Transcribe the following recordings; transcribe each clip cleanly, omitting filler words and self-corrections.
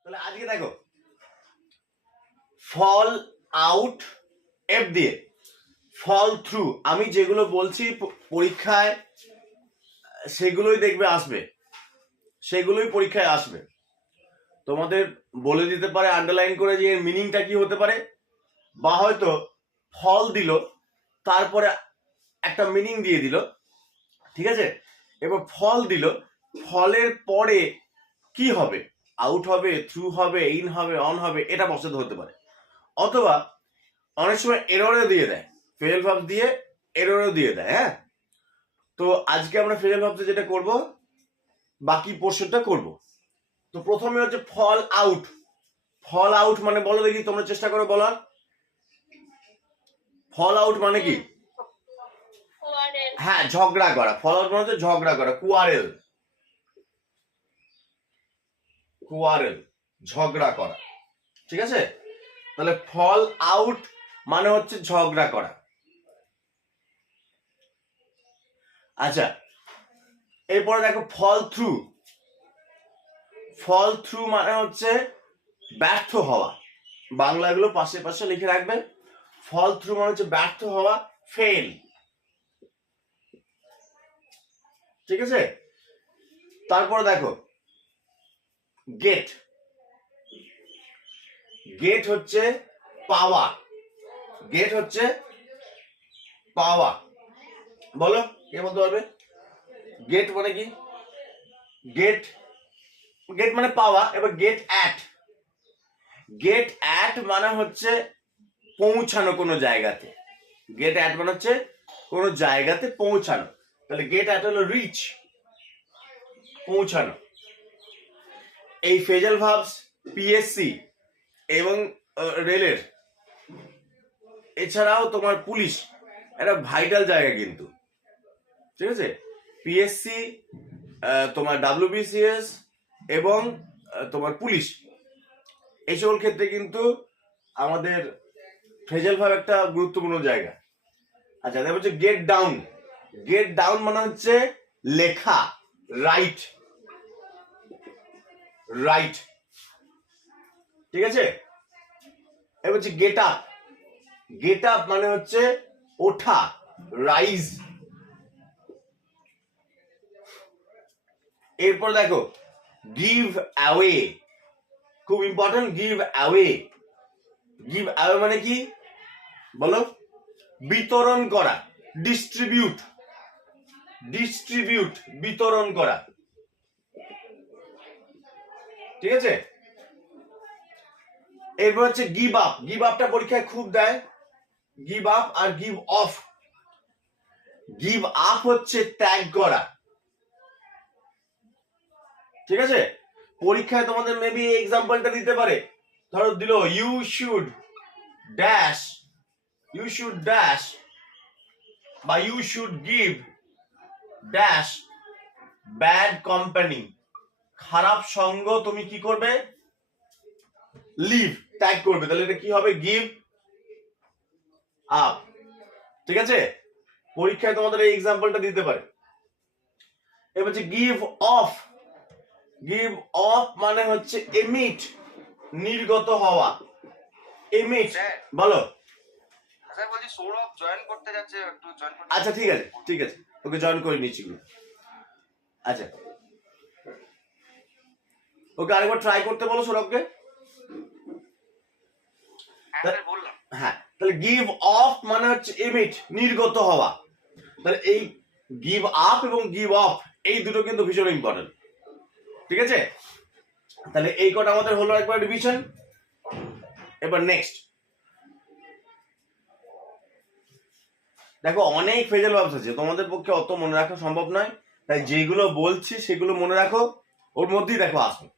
তাহলে আজকে দেখো ফল আউট এফ দিয়ে ফল থ্রু, আমি যেগুলো বলছি পরীক্ষায় সেগুলোই দেখবে আসবে, সেগুলোই পরীক্ষায় আসবে। তোমাদের বলে দিতে পারে আন্ডারলাইন করে যে এর মিনিংটা কি হতে পারে, বা হয়তো ফল দিল তারপরে একটা মিনিং দিয়ে দিল, ঠিক আছে। এবার ফল দিল, ফলের পরে কি হবে, আউট হবে, থ্রু হবে, ইন হবে, অন হবে, এটা বসাতে হতে পারে। অথবা অনেক সময় এররও দিয়ে দেয়, ফেল ভাব দিয়ে এররও দিয়ে দেয়। হ্যাঁ, তো আজকে আমরা ফেল ভাবতে যেটা করব, বাকি পোর্শনটা করব। তো প্রথমে হচ্ছে ফল আউট। ফল আউট মানে বলো দেখি, তোমরা চেষ্টা করো বলার। ফল আউট মানে কি? হ্যাঁ, ঝগড়া করা। ফল আউট মানে হচ্ছে ঝগড়া করা, কুয়ারেল, কুয়ারেল, ঝগড়া করা, ঠিক আছে। তাহলে ফল আউট মানে হচ্ছে ঝগড়া করা। আচ্ছা, এরপরে দেখো ফল থ্রু। ফল থ্রু মানে হচ্ছে ব্যর্থ হওয়া। বাংলাগুলো পাশে পাশে লিখে রাখবে। ফল থ্রু মানে হচ্ছে ব্যর্থ হওয়া, ফেল, ঠিক আছে। তারপরে দেখো গেট। গেট হচ্ছে পাওয়া। গেট হচ্ছে পাওয়া। বলো কে বলতে পারবে? গেট মানে কি? গেট, গেট মানে পাওয়া। এবার গেট অ্যাট। গেট অ্যাট মানে হচ্ছে পৌঁছানো কোনো জায়গাতে। গেট অ্যাট মানে হচ্ছে কোনো জায়গাতে পৌঁছানো। তাহলে গেট অ্যাট হলো রিচ, পৌঁছানো। এই ফেজাল ভার্বস পিএসসি এবং রেলের, এছাড়াও তোমার পুলিশ, একটা ভাইটাল জায়গা কিন্তু, ঠিক আছে। পিএসসি, তোমার ডাব্লিউবিসিএস এবং তোমার পুলিশ, এই সকল ক্ষেত্রে কিন্তু আমাদের ফ্রেজাল ভার্ব একটা গুরুত্বপূর্ণ জায়গা। আচ্ছা, তারপর হচ্ছে গেট ডাউন। গেট ডাউন মানে হচ্ছে লেখা, রাইট, রাইট, ঠিক আছে। এবার হচ্ছে গেট আপ। গেট আপ মানে হচ্ছে ওঠা, রাইজ। এরপর দেখো গিভ অ্যাওয়ে, খুব important. Give away. Give away মানে কি বলো? বিতরণ করা, ডিস্ট্রিবিউট, ডিস্ট্রিবিউট, বিতরণ করা, ঠিক আছে। এরপর হচ্ছে গিভ আপ। গিভ আপটা পরীক্ষায় খুব দেয়, গিভ আপ আর গিভ অফ। গিভ আপ হচ্ছে ত্যাগ করা, ঠিক আছে। পরীক্ষায় তোমাদের মেবি এই এক্সাম্পলটা দিতে পারে। ধরো দিল you should dash, you should dash, বা you should give dash bad company, খারাপ সঙ্গ তুমি কি করবে? লিভ, ত্যাগ করবে। তাহলে এটা কি হবে? গিভ আপ, ঠিক আছে। পরীক্ষায় তোমাদের এই এক্সাম্পলটা দিতে পারে। এবার হচ্ছে গিভ অফ। গিভ অফ মানে হচ্ছে এমিট, নির্গত হওয়া, এমিট। বলো। স্যার বলছি সৌরভ জয়েন করতে যাচ্ছে, একটু জয়েন করতে। আচ্ছা ঠিক আছে, ঠিক আছে, ওকে জয়েন করে নিচ্ছি। আচ্ছা, ওকে আরেকবার ট্রাই করতে বলো সৌরভকে। বললাম। হ্যাঁ, তাহলে গিভ অফ মানে হচ্ছে এমিট, নির্গত হওয়া। তাহলে এই গিভ আপ এবং গিভ অফ এই দুটো কিন্তু ভীষণ ইম্পর্টেন্ট, ঠিক আছে। তাহলে এই কটা আমাদের হলো একবার রিভিশন। এবার নেক্সট দেখো, অনেক ফ্রেজাল ভার্বস আছে, তোমাদের পক্ষে অত মনে রাখা সম্ভব নয়, তাই যেগুলো বলছি সেগুলো মনে রাখো, ওর মধ্যেই দেখো আসবে।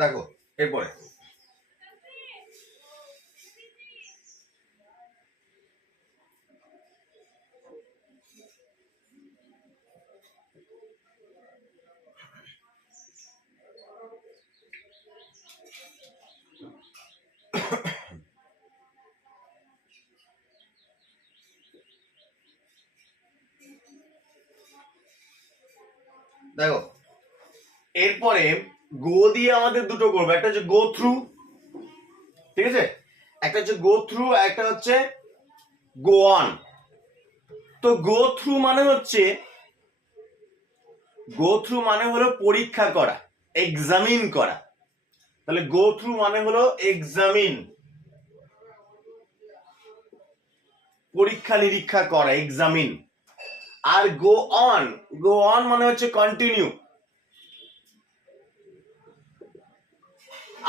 দেখো এরপরে দেখো এরপরে গো দিয়ে আমাদের দুটো করবো, একটা হচ্ছে গো থ্রু, ঠিক আছে, একটা হচ্ছে গো থ্রু, একটা হচ্ছে গো অন। তো গো থ্রু মানে হলো পরীক্ষা করা, এক্সামিন করা। তাহলে গো থ্রু মানে হলো এক্সামিন, পরীক্ষা নিরীক্ষা করা, এক্সামিন। আর গো অন মানে হচ্ছে কন্টিনিউ।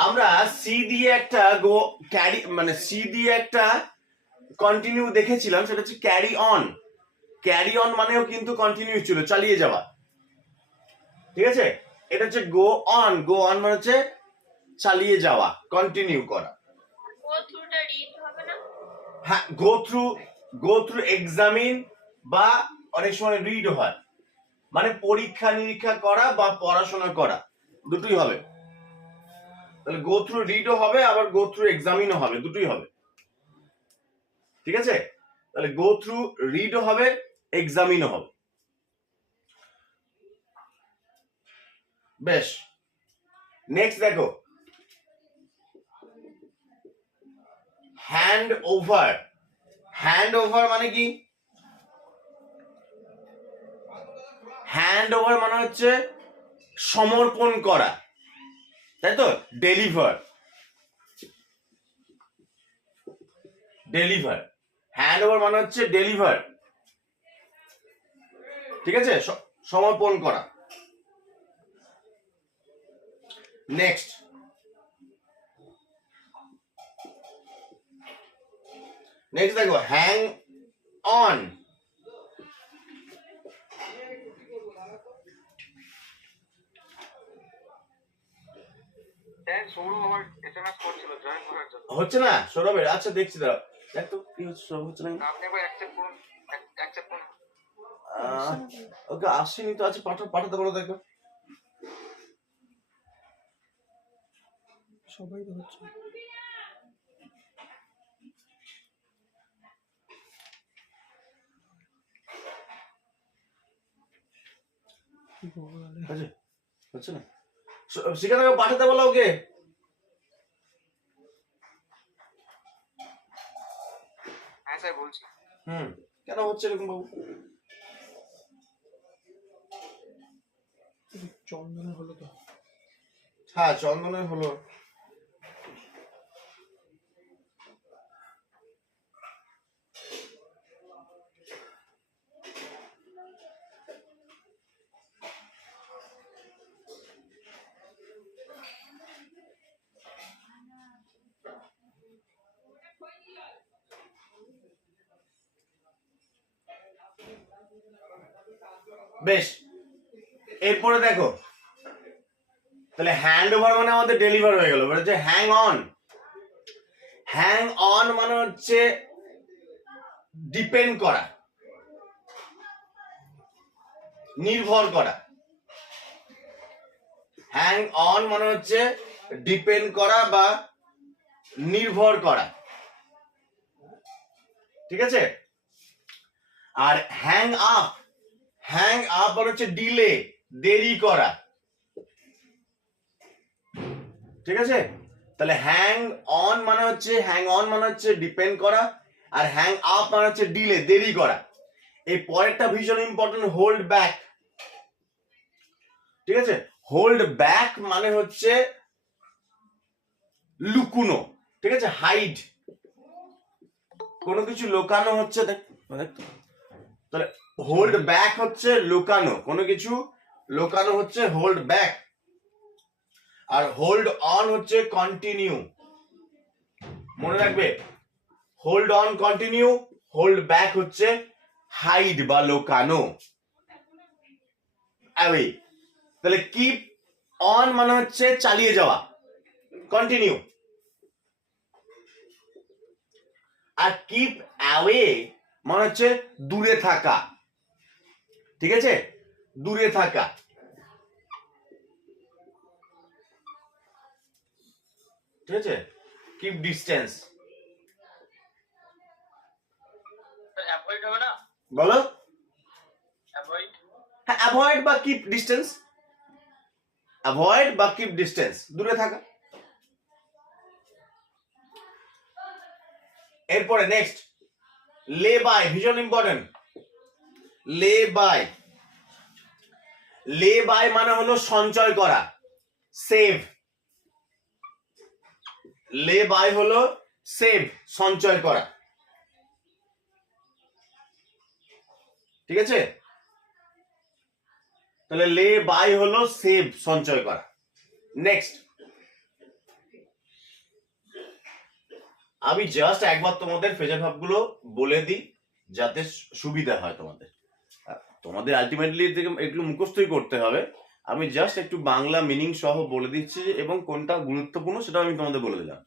আমরা সি দিয়ে একটা গো ক্যারি মানে সি দিয়ে একটা কন্টিনিউ দেখেছিলাম, সেটা হচ্ছে ক্যারি অন। ক্যারি অন মানেও কিন্তু কন্টিনিউ ছিল, চালিয়ে যাওয়া, ঠিক আছে। এটা হচ্ছে গো অন মানে হচ্ছে চালিয়ে যাওয়া, কন্টিনিউ করা। হ্যাঁ, গো থ্রু এক্সামিন বা অনেক সময় রিড হয়, মানে পরীক্ষা নিরীক্ষা করা বা পড়াশোনা করা, দুটোই হবে। তাহলে গো থ্রু রিডও হবে, আবার গো থ্রু এক্সামিনও হবে, দুটোই হবে, ঠিক আছে। তাহলে গো থ্রু রিডও হবে, এক্সামিনও হবে। বেশ, নেক্সট দেখো হ্যান্ড ওভার। হ্যান্ড ওভার মানে কি? হ্যান্ড ওভার মানে হচ্ছে সমর্পণ করা, তাই তো। ডেলিভার হ্যান্ড ওভার মানে হচ্ছে ডেলিভার, ঠিক আছে, সমর্পণ করা। নেক্সট দেখো হ্যাং অন। সৌরভ আমার এসএমএস করছিল জয়েন করার জন্য। হচ্ছে না সৌরভের? আচ্ছা দেখছি, দাঁড়াও দেখ তো কি হচ্ছে, সৌরভ হচ্ছে না। আপনি একবার অ্যাকসেপ্ট করুন, অ্যাকসেপ্ট করুন। ওকে আসেনি তো, আচ্ছা পাঠাতে বলো দেখো। সবাই তো হচ্ছে। হচ্ছে না, সেখানে পাঠাতে বলো ওকে। হ্যাঁ স্যার বলছি। কেন হচ্ছে এরকম বাবু? চন্দনের হলো তো। হ্যাঁ চন্দনের হলো। বেশ, এরপরে দেখো তাহলে হ্যান্ড ওভার মানে আমাদের ডেলিভার হয়ে গেল। হচ্ছে হ্যাং অন। হ্যাং অন মানে হচ্ছে ডিপেন্ড করা, নির্ভর করা। হ্যাং অন মানে হচ্ছে ডিপেন্ড করা বা নির্ভর করা, ঠিক আছে। আর হ্যাং আপ মানে হচ্ছে ডিলে, দেরি করা, ঠিক আছে। তাহলে হ্যাং অন মানে হচ্ছে ডিপেন্ড করা, আর হ্যাং আপ মানে হচ্ছে ডিলে, দেরি করা। এই পরেরটা ভীষণ ইম্পর্টেন্ট, হোল্ড ব্যাক, ঠিক আছে। হোল্ড ব্যাক মানে হচ্ছে লুকুনো, ঠিক আছে, হাইড, কোনো কিছু লুকানো হচ্ছে। তাহলে হোল্ড ব্যাক হচ্ছে লুকানো, কোনো কিছু লুকানো হচ্ছে হোল্ড ব্যাক। আর হোল্ড অন হচ্ছে কন্টিনিউ, মনে রাখবে। Hold on continue, hold back হচ্ছে হাইড বা লুকানো, অ্যাওয়ে। তাহলে কিপ অন মানে হচ্ছে চালিয়ে যাওয়া, কন্টিনিউ। আর কিপ অ্যাওয়ে মানে হচ্ছে দূরে থাকা, ঠিক আছে, দূরে থাকা, ঠিক আছে, কিপ ডিস্টেন্স। অ্যাভয়েড হবে না? বলো। অ্যাভয়েড। হ্যাঁ অ্যাভয়েড বা কিপ ডিস্টেন্স, অ্যাভয়েড বা কিপ ডিস্টেন্স, দূরে থাকা। এরপরে নেক্সট লে বাই, ভীষণ ইম্পর্টেন্ট। লে বাই, লে বাই মানে হলো সঞ্চয় করা, সেভ। লে বাই হলো সেভ, সঞ্চয় করা, ঠিক আছে? তাহলে লে বাই হলো সেভ, সঞ্চয় করা। নেক্সট, আমি জাস্ট একবার তোমাদের ফ্রেজার ভার্বগুলো বলে দিই যাতে সুবিধা হয় তোমাদের। তোমাদের আলটিমেটলি একটু মুখস্থই করতে হবে। আমি জাস্ট একটু বাংলা মিনিং সহ বলে দিচ্ছি এবং কোনটা গুরুত্বপূর্ণ সেটাও আমি তোমাদের বলে দিলাম।